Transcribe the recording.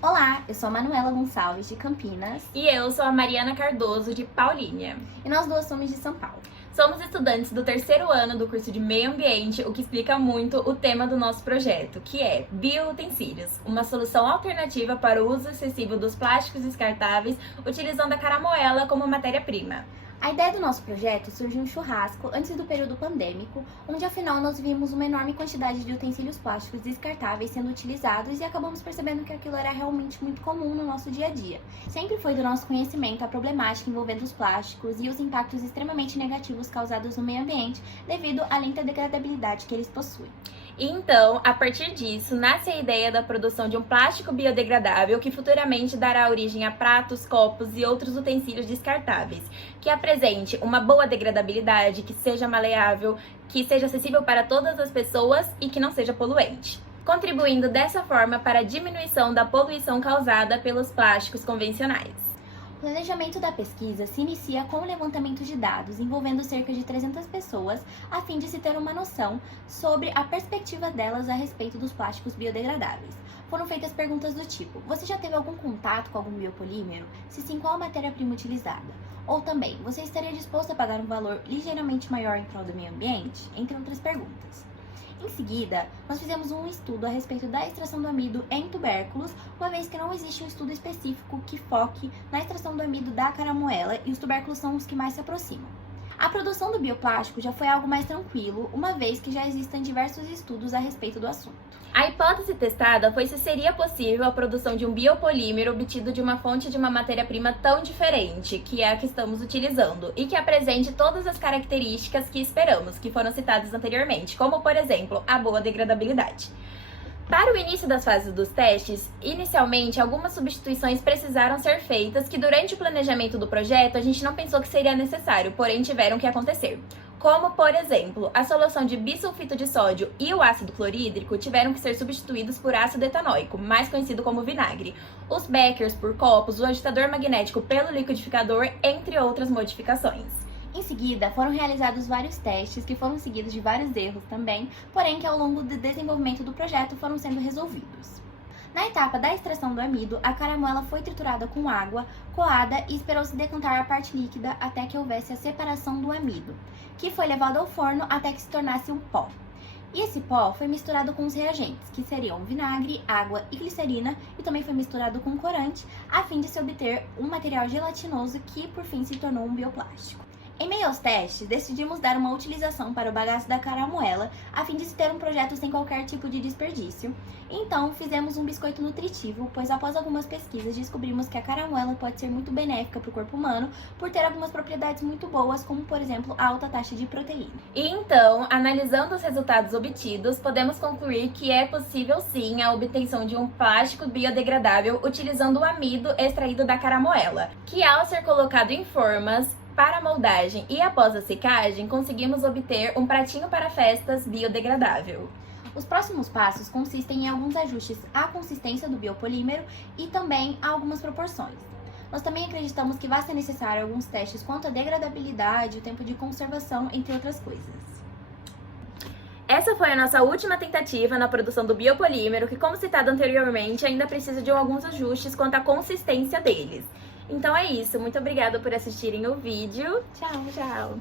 Olá, eu sou a Manuela Gonçalves, de Campinas. E eu sou a Mariana Cardoso, de Paulínia. E nós duas somos de São Paulo. Somos estudantes do terceiro ano do curso de Meio Ambiente, o que explica muito o tema do nosso projeto, que é bioutensílios, uma solução alternativa para o uso excessivo dos plásticos descartáveis, utilizando a caramoela como matéria-prima. A ideia do nosso projeto surgiu em um churrasco antes do período pandêmico, onde afinal nós vimos uma enorme quantidade de utensílios plásticos descartáveis sendo utilizados e acabamos percebendo que aquilo era realmente muito comum no nosso dia a dia. Sempre foi do nosso conhecimento a problemática envolvendo os plásticos e os impactos extremamente negativos causados no meio ambiente devido à lenta degradabilidade que eles possuem. Então, a partir disso, nasce a ideia da produção de um plástico biodegradável que futuramente dará origem a pratos, copos e outros utensílios descartáveis, que apresente uma boa degradabilidade, que seja maleável, que seja acessível para todas as pessoas e que não seja poluente, contribuindo dessa forma para a diminuição da poluição causada pelos plásticos convencionais. O planejamento da pesquisa se inicia com o levantamento de dados envolvendo cerca de 300 pessoas, a fim de se ter uma noção sobre a perspectiva delas a respeito dos plásticos biodegradáveis. Foram feitas perguntas do tipo: você já teve algum contato com algum biopolímero? Se sim, qual a matéria-prima utilizada? Ou também, você estaria disposto a pagar um valor ligeiramente maior em prol do meio ambiente? Entre outras perguntas. Em seguida, nós fizemos um estudo a respeito da extração do amido em tubérculos, uma vez que não existe um estudo específico que foque na extração do amido da caramoela e os tubérculos são os que mais se aproximam. A produção do bioplástico já foi algo mais tranquilo, uma vez que já existem diversos estudos a respeito do assunto. A hipótese testada foi se seria possível a produção de um biopolímero obtido de uma fonte de uma matéria-prima tão diferente, que é a que estamos utilizando, e que apresente todas as características que esperamos, que foram citadas anteriormente, como, por exemplo, a boa degradabilidade. Para o início das fases dos testes, inicialmente algumas substituições precisaram ser feitas que durante o planejamento do projeto a gente não pensou que seria necessário, porém tiveram que acontecer. Como, por exemplo, a solução de bisulfito de sódio e o ácido clorídrico tiveram que ser substituídos por ácido etanóico, mais conhecido como vinagre, os beckers por copos, o agitador magnético pelo liquidificador, entre outras modificações. Em seguida, foram realizados vários testes que foram seguidos de vários erros também, porém que ao longo do desenvolvimento do projeto foram sendo resolvidos. Na etapa da extração do amido, a caramoela foi triturada com água, coada e esperou-se decantar a parte líquida até que houvesse a separação do amido, que foi levado ao forno até que se tornasse um pó. E esse pó foi misturado com os reagentes, que seriam vinagre, água e glicerina, e também foi misturado com corante, a fim de se obter um material gelatinoso que por fim se tornou um bioplástico. Em meio aos testes, decidimos dar uma utilização para o bagaço da caramoela, a fim de se ter um projeto sem qualquer tipo de desperdício. Então, fizemos um biscoito nutritivo, pois após algumas pesquisas descobrimos que a caramoela pode ser muito benéfica para o corpo humano, por ter algumas propriedades muito boas, como por exemplo a alta taxa de proteína. E então, analisando os resultados obtidos, podemos concluir que é possível sim a obtenção de um plástico biodegradável utilizando o amido extraído da caramoela, que ao ser colocado em formas para moldagem e após a secagem, conseguimos obter um pratinho para festas biodegradável. Os próximos passos consistem em alguns ajustes à consistência do biopolímero e também a algumas proporções. Nós também acreditamos que vai ser necessário alguns testes quanto à degradabilidade, o tempo de conservação, entre outras coisas. Essa foi a nossa última tentativa na produção do biopolímero, que, como citado anteriormente, ainda precisa de alguns ajustes quanto à consistência deles. Então é isso, muito obrigada por assistirem o vídeo. Tchau!